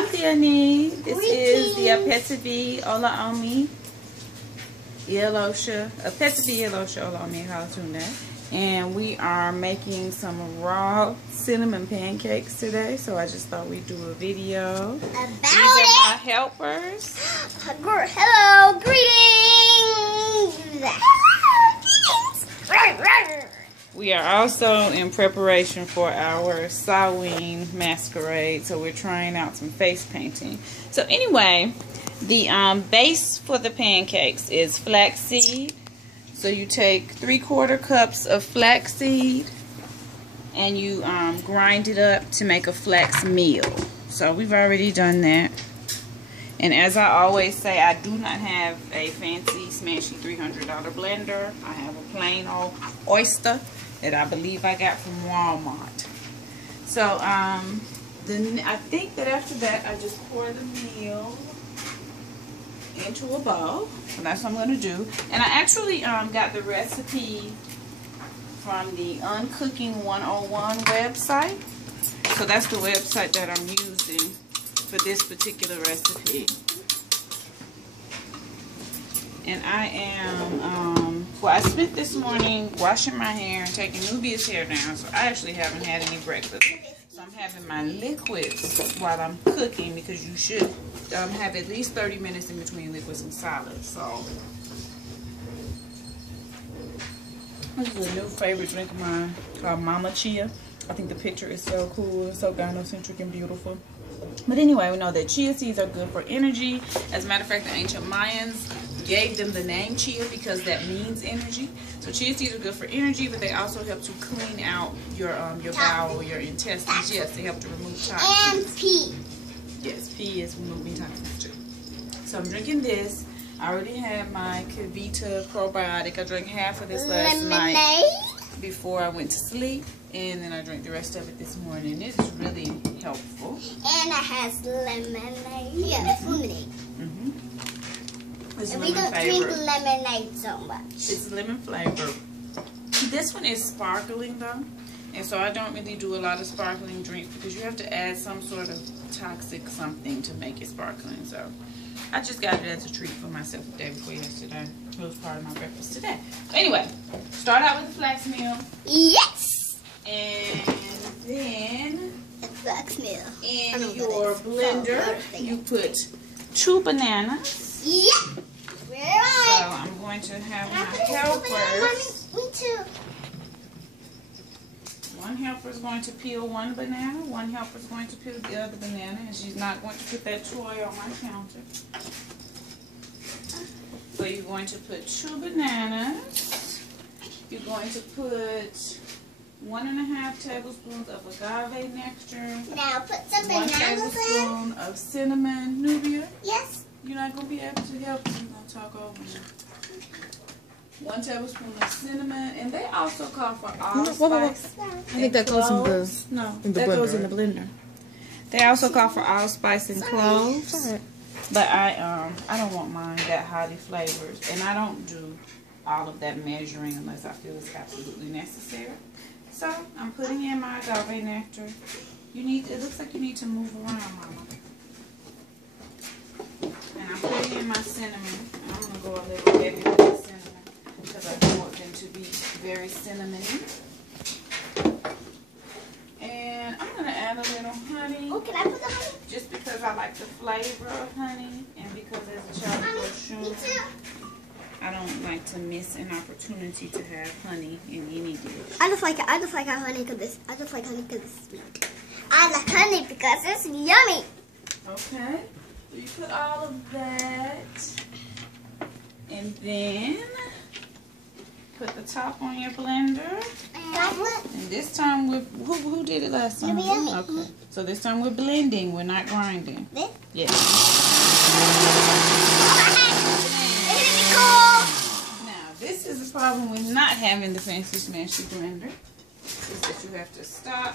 I'm Peony. This is the Apetivi Ola Omi Yelosha. Apetivi Yelosha Ola Omi Halatuna. And we are making some raw cinnamon pancakes today. So I just thought we'd do a video. These are my helpers. Hello, greetings. We are also in preparation for our Samhain masquerade, so we're trying out some face painting. So anyway, the base for the pancakes is flaxseed. So you take 3/4 cups of flaxseed and you grind it up to make a flax meal. So we've already done that. And as I always say, I do not have a fancy smashy $300 blender. I have a plain old Oyster that I believe I got from Walmart. So then I think that after that I just pour the meal into a bowl. So that's what I'm going to do. And I actually got the recipe from the Uncooking 101 website. So that's the website that I'm using for this particular recipe. And I am, well, I spent this morning washing my hair and taking Nubia's hair down, so I actually haven't had any breakfast. So I'm having my liquids while I'm cooking, because you should have at least 30 minutes in between liquids and solids. So this is a new favorite drink of mine called Mama Chia. I think the picture is so cool and so gynocentric and beautiful. But anyway, we know that chia seeds are good for energy. As a matter of fact, the ancient Mayans gave them the name chia because that means energy. So chia seeds are good for energy, but they also help to clean out your bowel, your intestines. Yes, they help to remove toxins. And pee. Yes, pee is removing toxins too. So I'm drinking this. I already had my Kavita probiotic. I drank half of this last night before I went to sleep, and then I drank the rest of it this morning. This is really helpful. And it has lemonade. Yeah, it's lemonade. It's and lemon we don't flavor. drink lemonade so much. It's lemon flavor. This one is sparkling though, and so I don't really do a lot of sparkling drinks because you have to add some sort of toxic something to make it sparkling. So I just got it as a treat for myself the day before yesterday. It was part of my breakfast today. Anyway, start out with the flax meal. Yes. And then the flax meal. In your blender, you put 2 bananas. Yeah. So I'm going to have my helpers. Me too. One helper is going to peel one banana. One helper is going to peel the other banana, and she's not going to put that toy on my counter. So you're going to put 2 bananas. You're going to put 1.5 tablespoons of agave nectar. Now put some 1 bananas tablespoon of cinnamon. Nubia? Yes. You're not going to be able to help me. I'm going to talk over you. 1 tablespoon of cinnamon, and they also call for allspice. I think that goes in the that goes in the blender. They also call for allspice and cloves. But I don't want mine that highly flavored, and I don't do all of that measuring unless I feel it's absolutely necessary. So I'm putting in my agave nectar. It looks like you need to move around, Mama. And I'm putting in my cinnamon. I'm gonna go a little heavy with the cinnamon because I want them to be very cinnamony. And I'm going to add a little honey. Oh, can I put the honey? Just because I like the flavor of honey, and because as a child of Oshun, I don't like to miss an opportunity to have honey in any dish. I just like honey because it's sweet. I like honey because it's yummy. Okay. So you put all of that, and then put the top on your blender. And this time who did it last time? Okay. So this time we're blending. We're not grinding. This? Yes. Now this is the problem with not having the fancy smashy blender. Is that you have to stop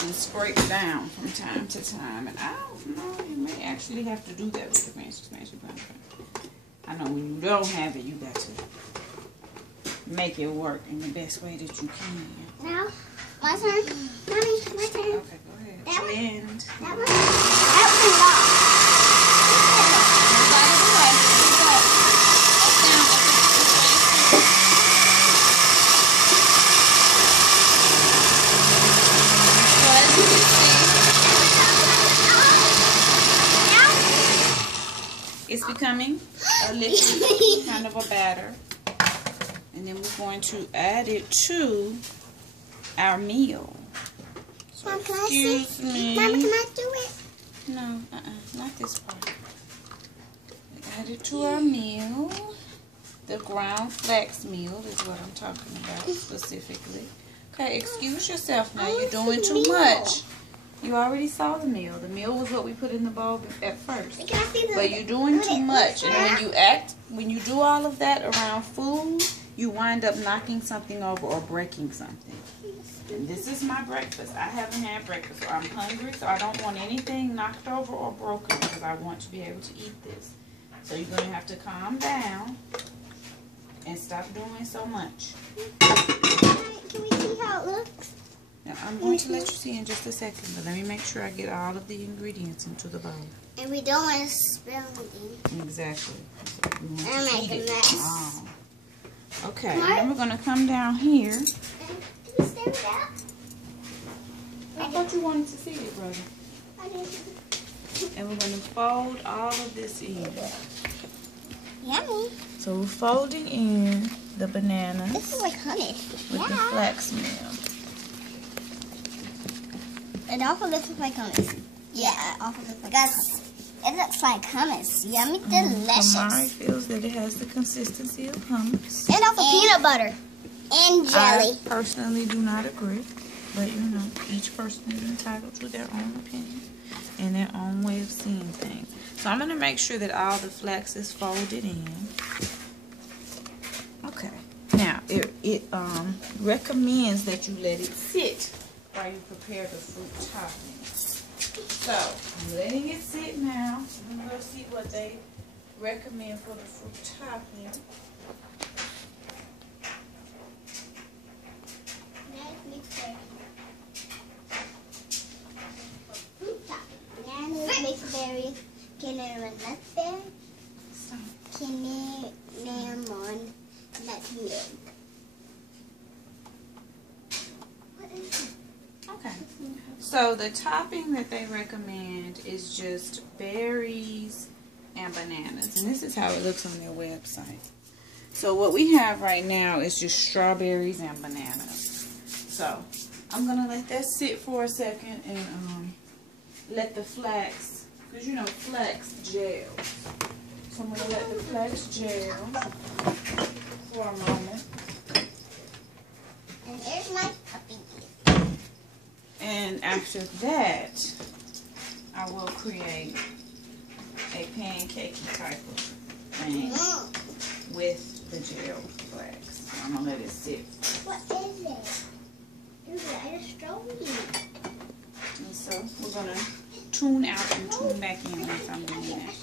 and scrape down from time to time. And I don't know, you may actually have to do that with the fancy smashy blender. I know when you don't have it, you got to make it work in the best way that you can. Now, my turn. Mommy, my turn. Okay, go ahead. blend. That was long. It's becoming a liquid, kind of a batter. And then we're going to add it to our meal. So Mom, can I excuse see? me. Mama, can I do it? No, not this part. We add it to our meal. The ground flax meal is what I'm talking about specifically. Okay, excuse yourself now. You're doing too much. You already saw the meal. The meal was what we put in the bowl at first. Can I see the, But you're doing too much. And when you do all of that around food, you wind up knocking something over or breaking something. And this is my breakfast. I haven't had breakfast, so I'm hungry, so I don't want anything knocked over or broken because I want to be able to eat this. So you're going to have to calm down and stop doing so much. Can we see how it looks? Now, I'm going to let you see in just a second, but let me make sure I get all of the ingredients into the bowl. And we don't want to spill anything. Exactly. So we want And to make eat a it mess. all. Okay, then we're going to come down here. Can we stir it up? I thought you wanted to see it, brother. I didn't. And we're going to fold all of this in. Yummy. So we're folding in the bananas This is like honey. with the flax meal. It also looks like hummus. Yeah, it also looks like hummus. It looks like hummus. Yummy, delicious. Kamari feels that it has the consistency of hummus. And also peanut butter. And jelly. I personally do not agree. But, you know, each person is entitled to their own opinion and their own way of seeing things. So I'm going to make sure that all the flax is folded in. Okay. Now, it recommends that you let it sit while you prepare the fruit topping. So, I'm letting it sit now. I'm going to see what they recommend for the fruit topping. Bananas, mixed berries, cinnamon nutberry, cinnamon nutmeg. What is it? Okay. So the topping that they recommend is just berries and bananas. And this is how it looks on their website. So what we have right now is just strawberries and bananas. So I'm going to let that sit for a second and let the flax, because you know flax gels. So I'm going to let the flax gel for a moment. And here's my puppy. And after that, I will create a pancakey type of thing with the gel flax. I'm going to let it sit. What is it? Ooh, I just showed you. And so we're going to tune out and tune back in once I'm doing that.